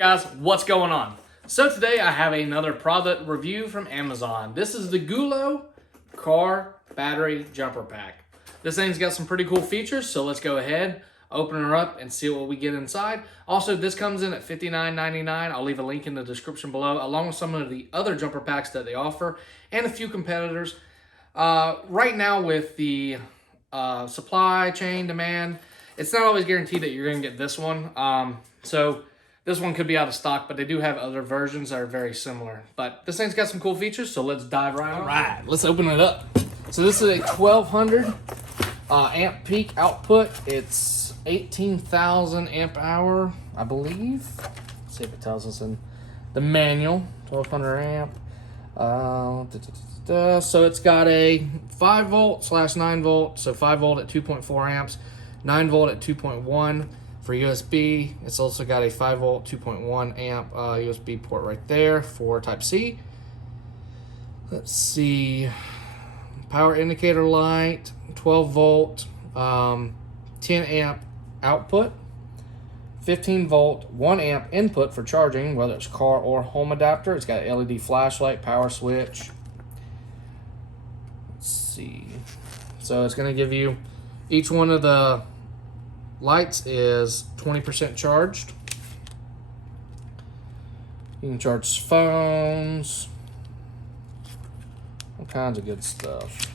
Guys, what's going on? So today I have another product review from Amazon. This is the GooLoo car battery jumper pack. This thing's got some pretty cool features, so let's go ahead, open her up, and see what we get inside. Also, this comes in at $59.99. I'll leave a link in the description below, along with some of the other jumper packs that they offer, and a few competitors. Right now with the supply chain demand, it's not always guaranteed that you're going to get this one. So this one could be out of stock, but they do have other versions that are very similar. But this thing's got some cool features, so let's dive right on. All right, let's open it up. So this is a 1200 amp peak output. It's 18,000 amp hour, I believe. Let's see if it tells us in the manual. 1200 amp. So it's got a 5 volt / 9 volt. So 5 volt at 2.4 amps, 9 volt at 2.1. For USB, it's also got a 5 volt 2.1 amp USB port right there for Type-C. Let's see, power indicator light, 12 volt, 10 amp output, 15 volt, 1 amp input for charging, whether it's car or home adapter. It's got an LED flashlight, power switch. Let's see, so it's going to give you, each one of the lights is 20% charged. You can charge phones, all kinds of good stuff.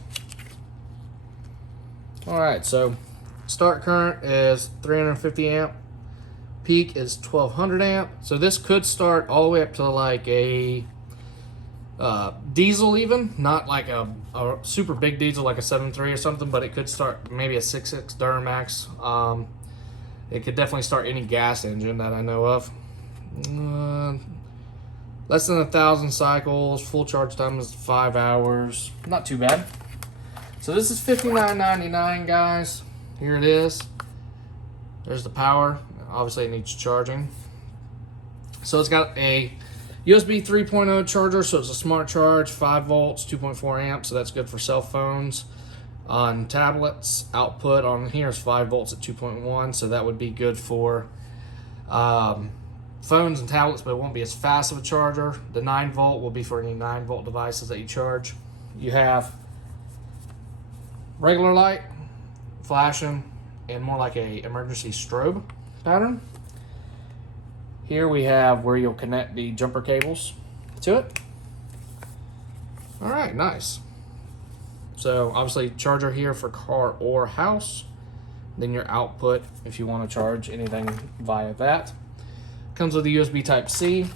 All right, so start current is 350 amp, peak is 1200 amp. So this could start all the way up to like a diesel, even not like a super big diesel like a 7.3 or something, but it could start maybe a 6.6 Duramax. It could definitely start any gas engine that I know of. Less than 1,000 cycles. Full charge time is 5 hours. Not too bad. So this is $59.99, guys. Here it is. There's the power. Obviously it needs charging. So it's got a USB 3.0 charger, so it's a smart charge, 5 volts, 2.4 amps, so that's good for cell phones. On tablets, output on here is 5 volts at 2.1, so that would be good for phones and tablets, but it won't be as fast of a charger. The 9 volt will be for any 9 volt devices that you charge. You have regular light, flashing, and more like a emergency strobe pattern. Here we have where you'll connect the jumper cables to it. All right, nice. So obviously charger here for car or house. Then your output if you want to charge anything via that. Comes with a USB Type-C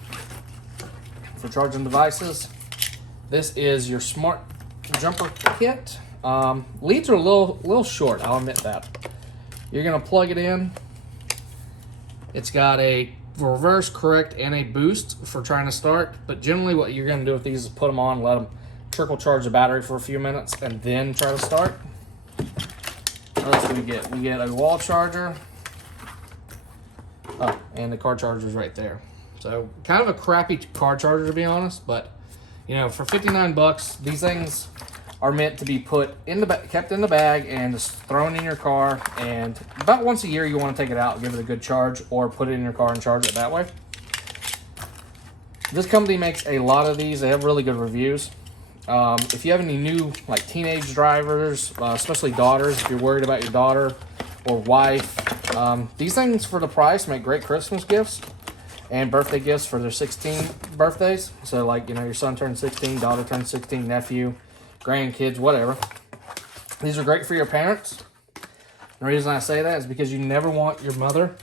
for charging devices. This is your smart jumper kit. Leads are a little short, I'll admit that. You're gonna plug it in. It's got a reverse, correct, and a boost for trying to start, but generally what you're going to do with these is put them on, let them trickle charge the battery for a few minutes, and then try to start. What else do we get? We get a wall charger. Oh, and the car charger is right there. So kind of a crappy car charger, to be honest, but you know, for 59 bucks, these things are meant to be put in the kept in the bag and just thrown in your car, and about once a year you want to take it out, give it a good charge, or put it in your car and charge it that way. This company makes a lot of these. They have really good reviews. If you have any new like teenage drivers, especially daughters, if you're worried about your daughter or wife, these things for the price make great Christmas gifts and birthday gifts for their 16 birthdays. So like, you know, your son turns 16, daughter turns 16, nephew, grandkids, whatever. These are great for your parents. The reason I say that is because you never want your mother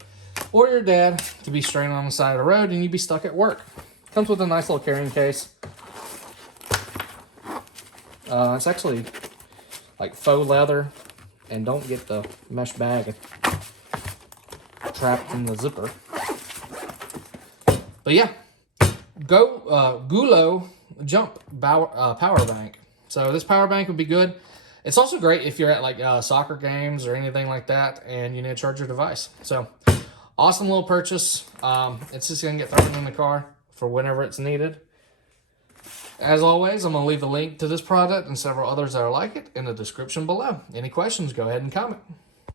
or your dad to be stranded on the side of the road and you be stuck at work. Comes with a nice little carrying case. It's actually like faux leather, and don't get the mesh bag trapped in the zipper. But yeah, GooLoo Jump Power Bank. So this power bank would be good. It's also great if you're at like soccer games or anything like that and you need to charge your device. So awesome little purchase. It's just gonna get thrown in the car for whenever it's needed. As always, I'm gonna leave the link to this product and several others that are like it in the description below. Any questions, go ahead and comment.